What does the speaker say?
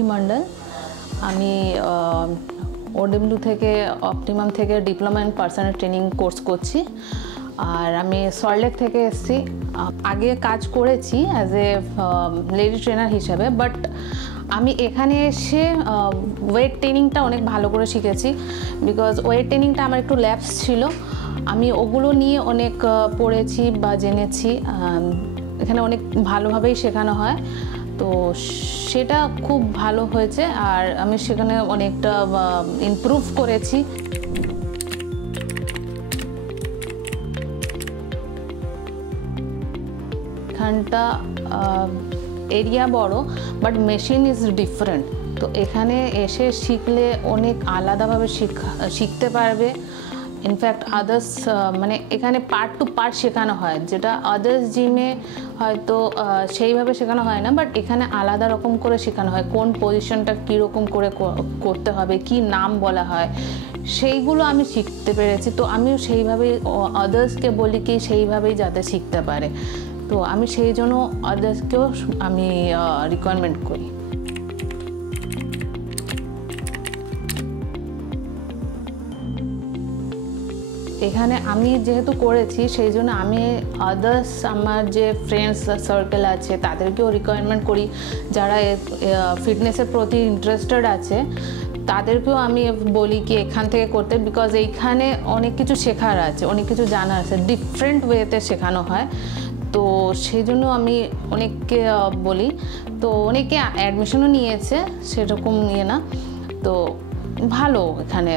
সাক্ষী মণ্ডল। আমি ওডব্লিউ থেকে অপটিমাম থেকে diploma in personal training course করছি। আর আমি সল্টলেক থেকে এসেছি। আগে কাজ করেছি অ্যাজ এ লেডি ট্রেনার হিসাবে, বাট আমি এখানে এসে ওয়েট ট্রেনিংটা অনেক ভালো করে শিখেছি। বিকজ ওয়েট ট্রেনিংটা আমার একটু ল্যাপস ছিল, আমি ওগুলো নিয়ে অনেক পড়েছি বা জেনেছি। এখানে অনেক ভালোভাবেই শেখানো হয়, তো সেটা খুব ভালো হয়েছে। আর আমি সেখানে অনেকটা ইমপ্রুভ করেছি। এখানটা এরিয়া বড়, বাট মেশিন ইজ ডিফারেন্ট। তো এখানে এসে শিখলে অনেক আলাদাভাবে শিখতে পারবে। ইনফ্যাক্ট আদার্স মানে এখানে পার্ট টু পার্ট শেখানো হয়, যেটা আদার্স জিমে হয়তো সেইভাবে শেখানো হয় না, বাট এখানে আলাদা রকম করে শেখানো হয়। কোন পজিশনটা কীরকম করে করতে হবে, কি নাম বলা হয়, সেইগুলো আমি শিখতে পেরেছি। তো আমিও সেইভাবেই আদার্সকে বলি কি সেইভাবেই যাতে শিখতে পারে। তো আমি সেই জন্য আদার্সকেও আমি রিকমেন্ড করি। এখানে আমি যেহেতু করেছি সেই জন্য আমি আদার্স আমার যে ফ্রেন্ডস সার্কেল আছে তাদেরকেও রিকমেন্ড করি, যারা ফিটনেসের প্রতি ইন্টারেস্টেড আছে তাদেরকেও আমি বলি কি এখান থেকে করতে। বিকজ এইখানে অনেক কিছু শেখার আছে, অনেক কিছু জানার আছে, ডিফারেন্ট ওয়েতে শেখানো হয়। তো সেই জন্য আমি অনেককে বলি। তো অনেকে অ্যাডমিশনও নিয়েছে, সেরকম নিয়ে না। তো ভালো এখানে।